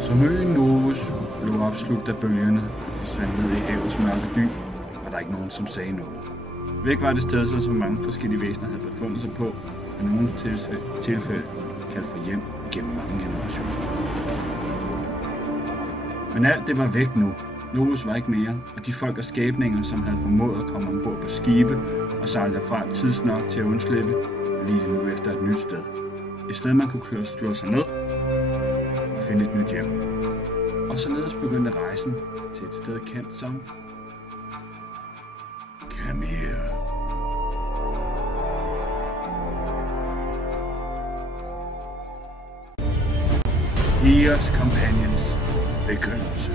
Som øen Novus blev opslugt af bølgerne og forsvandt ned i havets mørke dyb, var der ikke nogen, som sagde noget. Væk var det sted, som mange forskellige væsener havde befundet sig på, og i nogle tilfælde kaldt for hjem gennem mange generationer. Men alt det var væk nu. Novus var ikke mere, og de folk og skabninger, som havde formået at komme ombord på skibe og sejle derfra tidsnok til at undslippe, lige nu efter et nyt sted. Et sted, man kunne slå sig ned og finde et nyt hjem. Og således begyndte rejsen til et sted kendt som Kamir. Eos Companions begyndelse.